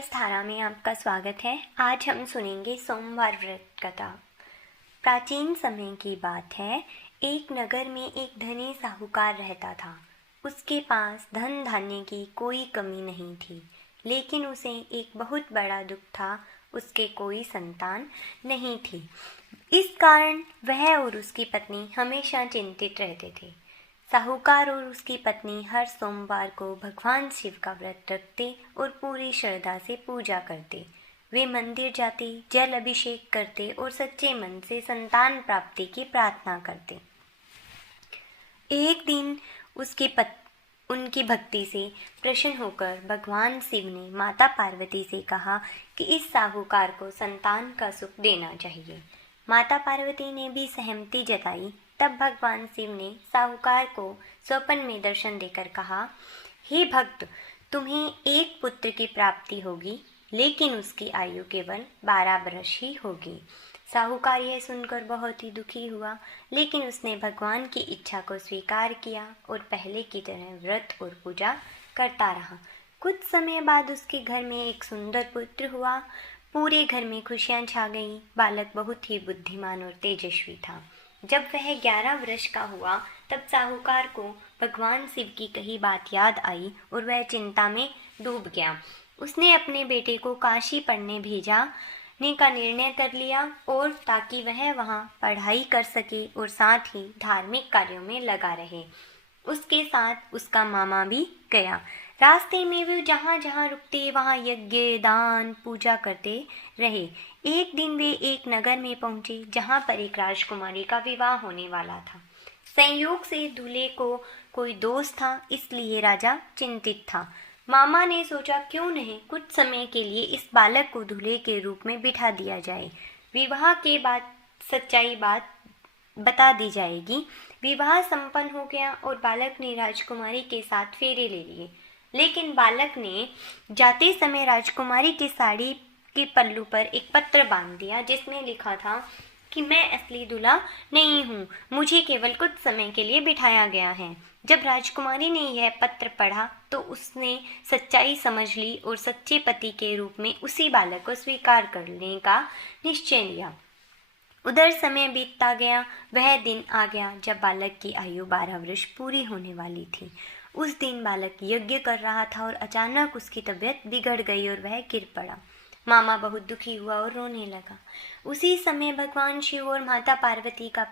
Yes धारा में आपका स्वागत है। आज हम सुनेंगे सोमवार व्रत कथा। प्राचीन समय की बात है। एक नगर में एक धनी साहूकार रहता था। उसके पास धन धान्य की कोई कमी नहीं थी, लेकिन उसे एक बहुत बड़ा दुख था। उसके कोई संतान नहीं थी। इस कारण वह और उसकी पत्नी हमेशा चिंतित रहते थे। साहूकार और उसकी पत्नी हर सोमवार को भगवान शिव का व्रत रखते और पूरी श्रद्धा से पूजा करते। वे मंदिर जाते, जल अभिषेक करते और सच्चे मन से संतान प्राप्ति की प्रार्थना करते। एक दिन उनकी भक्ति से प्रसन्न होकर भगवान शिव ने माता पार्वती से कहा कि इस साहूकार को संतान का सुख देना चाहिए। माता पार्वती ने भी सहमति जताई। तब भगवान शिव ने साहूकार को स्वप्न में दर्शन देकर कहा, हे भक्त, तुम्हें एक पुत्र की प्राप्ति होगी, लेकिन उसकी आयु केवल 12 वर्ष ही होगी। साहूकार यह सुनकर बहुत ही दुखी हुआ, लेकिन उसने भगवान की इच्छा को स्वीकार किया और पहले की तरह व्रत और पूजा करता रहा। कुछ समय बाद उसके घर में एक सुंदर पुत्र हुआ। पूरे घर में खुशियां छा गईं। बालक बहुत ही बुद्धिमान और तेजस्वी था। जब वह 11 वर्ष का हुआ, तब साहूकार को भगवान शिव की कही बात याद आई और वह चिंता में डूब गया। उसने अपने बेटे को काशी पढ़ने भेजने का निर्णय कर लिया, और ताकि वह वहां पढ़ाई कर सके और साथ ही धार्मिक कार्यों में लगा रहे। उसके साथ उसका मामा भी गया। रास्ते में वे जहाँ जहाँ रुकते वहाँ यज्ञ, दान, पूजा करते रहे। एक दिन वे एक नगर में पहुँचे जहाँ पर एक राजकुमारी का विवाह होने वाला था। संयोग से दूल्हे को कोई दोस्त था, इसलिए राजा चिंतित था। मामा ने सोचा, क्यों नहीं कुछ समय के लिए इस बालक को दूल्हे के रूप में बिठा दिया जाए। विवाह के बाद सच्चाई बात बता दी जाएगी। विवाह संपन्न हो गया और बालक ने राजकुमारी के साथ फेरे ले लिए, लेकिन बालक ने जाते समय राजकुमारी की साड़ी के पल्लू पर एक पत्र बांध दिया, जिसमें लिखा था कि मैं असली दूल्हा नहीं हूँ, मुझे केवल कुछ समय के लिए बिठाया गया है। जब राजकुमारी ने यह पत्र पढ़ा तो उसने सच्चाई समझ ली और सच्चे पति के रूप में उसी बालक को स्वीकार करने का निश्चय लिया। उधर समय बीतता गया। वह दिन आ गया जब बालक की आयु 12 वर्ष पूरी होने वाली थी। उस दिन बालक यज्ञ कर रहा था और अचानक उसकी तबीयत बिगड़ गई और वह गिर पड़ा। मामा बहुत दुखी हुआ और रोने लगा। उसी समय भगवान शिव और माता पार्वती का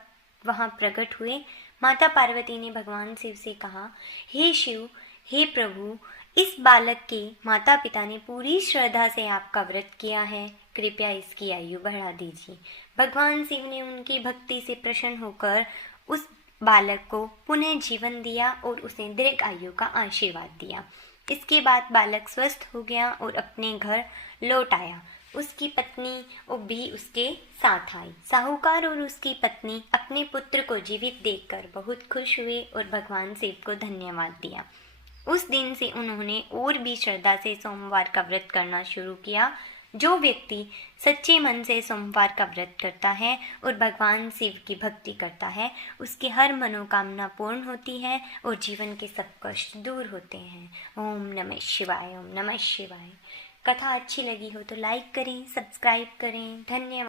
वहां प्रकट हुए। माता पार्वती ने भगवान शिव से कहा, हे शिव, हे प्रभु, इस बालक के माता पिता ने पूरी श्रद्धा से आपका व्रत किया है, कृपया इसकी आयु बढ़ा दीजिए। भगवान शिव ने उनकी भक्ति से प्रसन्न होकर उस बालक को पुनः जीवन दिया और उसे दीर्घ आयु का आशीर्वाद दिया। इसके बाद बालक स्वस्थ हो गया और अपने घर लौट आया। उसकी पत्नी भी उसके साथ आई। साहूकार और उसकी पत्नी अपने पुत्र को जीवित देखकर बहुत खुश हुए और भगवान शिव को धन्यवाद दिया। उस दिन से उन्होंने और भी श्रद्धा से सोमवार का व्रत करना शुरू किया। जो व्यक्ति सच्चे मन से सोमवार का व्रत करता है और भगवान शिव की भक्ति करता है, उसकी हर मनोकामना पूर्ण होती है और जीवन के सब कष्ट दूर होते हैं। ओम नमः शिवाय, ओम नमः शिवाय। कथा अच्छी लगी हो तो लाइक करें, सब्सक्राइब करें। धन्यवाद।